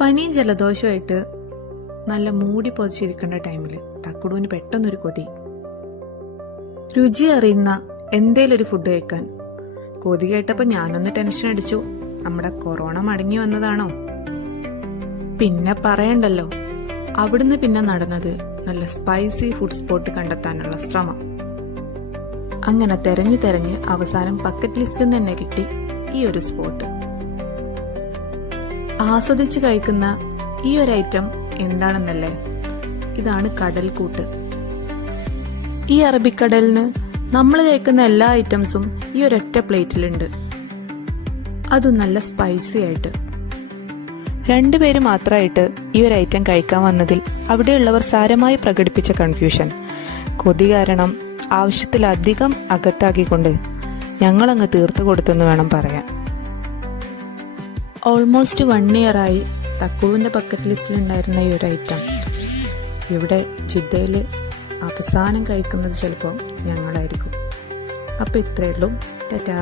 പനിയും ജലദോഷമായിട്ട് നല്ല മൂടി പൊതിച്ചിരിക്കേണ്ട ടൈമിൽ തക്കുടൂന് പെട്ടെന്നൊരു കൊതി. രുചി അറിയുന്ന എന്തേലും ഒരു ഫുഡ് കഴിക്കാൻ. കൊതി കേട്ടപ്പോൾ ഞാനൊന്ന് ടെൻഷൻ അടിച്ചു. നമ്മുടെ കൊറോണ മടങ്ങി വന്നതാണോ? പിന്നെ പറയണ്ടല്ലോ, അവിടുന്ന് പിന്നെ നടന്നത് നല്ല സ്പൈസി ഫുഡ് സ്പോട്ട് കണ്ടെത്താനുള്ള ശ്രമം. അങ്ങനെ തെരഞ്ഞ് അവസാനം ബക്കറ്റ് ലിസ്റ്റിൽ തന്നെ കിട്ടി ഈ ഒരു സ്പോട്ട്. ആസ്വദിച്ച് കഴിക്കുന്ന ഈ ഒരു ഐറ്റം എന്താണെന്നല്ലേ? ഇതാണ് കടൽക്കൂട്ട്. ഈ അറബിക്കടലിന് നമ്മൾ കഴിക്കുന്ന എല്ലാ ഐറ്റംസും ഈ ഒരൊറ്റ പ്ലേറ്റിലുണ്ട്, അതും നല്ല സ്പൈസി ആയിട്ട്. രണ്ടുപേര് മാത്രമായിട്ട് ഈ ഒരു ഐറ്റം കഴിക്കാൻ വന്നതിൽ അവിടെയുള്ളവർ സാരമായി പ്രകടിപ്പിച്ച കൺഫ്യൂഷൻ. കൊതി കാരണം ആവശ്യത്തിലധികം അകത്താക്കിക്കൊണ്ട് ഞങ്ങളങ്ങ് തീർത്തു കൊടുത്തെന്ന് വേണം പറയാൻ. ഓൾമോസ്റ്റ് 1 ഇയറായി തക്കുവിൻ്റെ ബക്കറ്റ് ലിസ്റ്റിലുണ്ടായിരുന്ന ഈ ഒരു ഐറ്റം ഇവിടെ ജിദ്ദയിൽ അവസാനം കഴിക്കുന്നത് ചിലപ്പോൾ ഞങ്ങളായിരിക്കും. അപ്പോൾ ഇത്രയേ ഉള്ളൂ. ടാറ്റാ.